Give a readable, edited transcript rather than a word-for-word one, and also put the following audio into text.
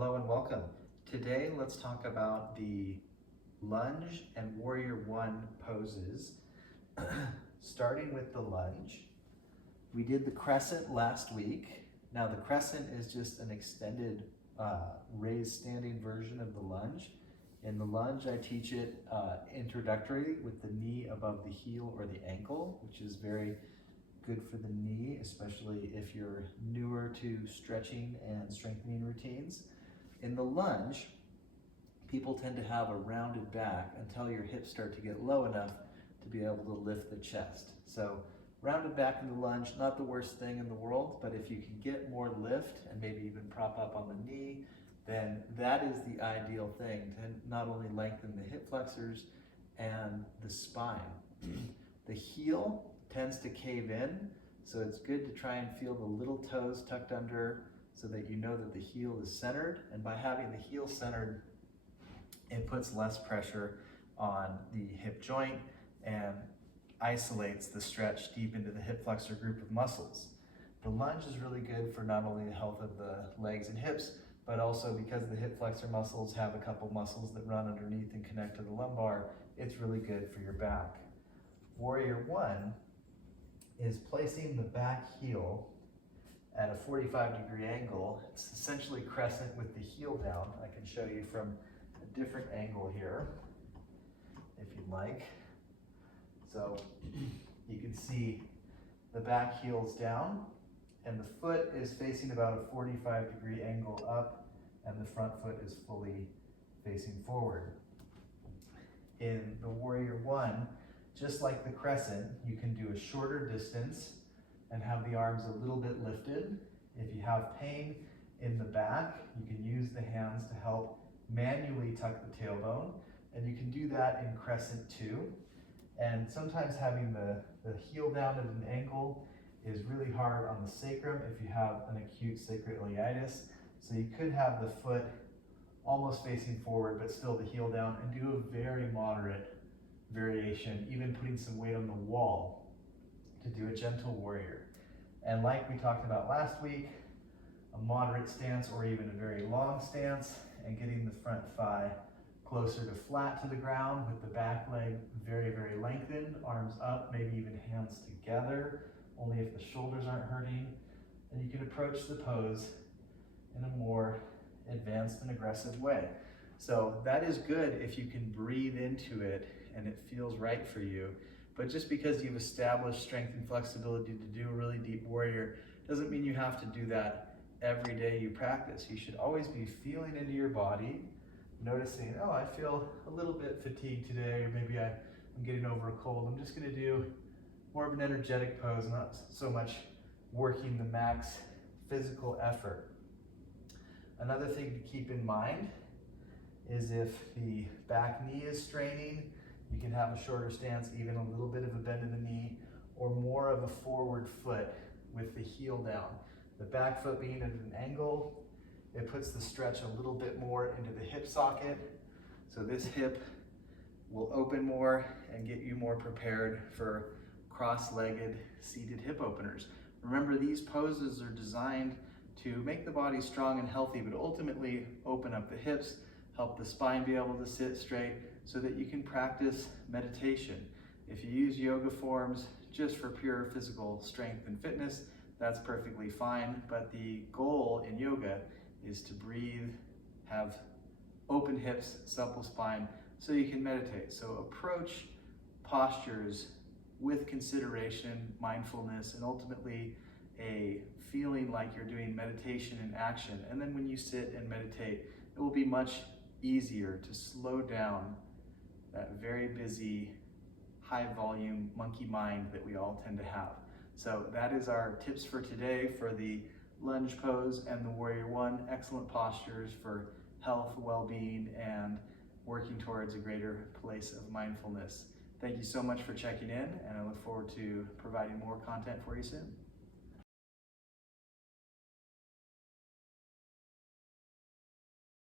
Hello and welcome. Today let's talk about the lunge and warrior one poses. Starting with the lunge. We did the crescent last week. Now the crescent is just an extended raised standing version of the lunge. In the lunge I teach it introductory with the knee above the heel or the ankle, which is very good for the knee, especially if you're newer to stretching and strengthening routines. In the lunge, people tend to have a rounded back until your hips start to get low enough to be able to lift the chest. So rounded back in the lunge, not the worst thing in the world, but if you can get more lift and maybe even prop up on the knee, then that is the ideal thing to not only lengthen the hip flexors and the spine. The heel tends to cave in, so it's good to try and feel the little toes tucked under so that you know that the heel is centered, and by having the heel centered, it puts less pressure on the hip joint and isolates the stretch deep into the hip flexor group of muscles. The lunge is really good for not only the health of the legs and hips, but also because the hip flexor muscles have a couple muscles that run underneath and connect to the lumbar, it's really good for your back. Warrior one is placing the back heel at a 45-degree angle. It's essentially crescent with the heel down. I can show you from a different angle here, if you'd like. So you can see the back heel's down, and the foot is facing about a 45-degree angle up, and the front foot is fully facing forward. In the Warrior One, just like the crescent, you can do a shorter distance and have the arms a little bit lifted. If you have pain in the back, you can use the hands to help manually tuck the tailbone, and you can do that in crescent too. And sometimes having the heel down at an angle is really hard on the sacrum if you have an acute sacroiliitis. So you could have the foot almost facing forward, but still the heel down, and do a very moderate variation, even putting some weight on the wall to do a gentle warrior. And like we talked about last week, a moderate stance or even a very long stance, and getting the front thigh closer to flat to the ground with the back leg very, very lengthened, arms up, maybe even hands together, only if the shoulders aren't hurting. And you can approach the pose in a more advanced and aggressive way. So that is good if you can breathe into it and it feels right for you. But just because you've established strength and flexibility to do a really deep warrior doesn't mean you have to do that every day you practice. You should always be feeling into your body, noticing, oh, I feel a little bit fatigued today, or maybe I'm getting over a cold. I'm just gonna do more of an energetic pose, not so much working the max physical effort. Another thing to keep in mind is if the back knee is straining, you can have a shorter stance, even a little bit of a bend in the knee, or more of a forward foot with the heel down. The back foot being at an angle, it puts the stretch a little bit more into the hip socket. So this hip will open more and get you more prepared for cross-legged seated hip openers. Remember, these poses are designed to make the body strong and healthy, but ultimately open up the hips, help the spine be able to sit straight so that you can practice meditation. If you use yoga forms just for pure physical strength and fitness, that's perfectly fine, but the goal in yoga is to breathe, have open hips, supple spine, so you can meditate. So approach postures with consideration, mindfulness, and ultimately a feeling like you're doing meditation in action. And then when you sit and meditate, it will be much easier to slow down that very busy, high volume monkey mind that we all tend to have. So that is our tips for today for the lunge pose and the Warrior One. Excellent postures for health, well-being, and working towards a greater place of mindfulness. Thank you so much for checking in, and I look forward to providing more content for you soon.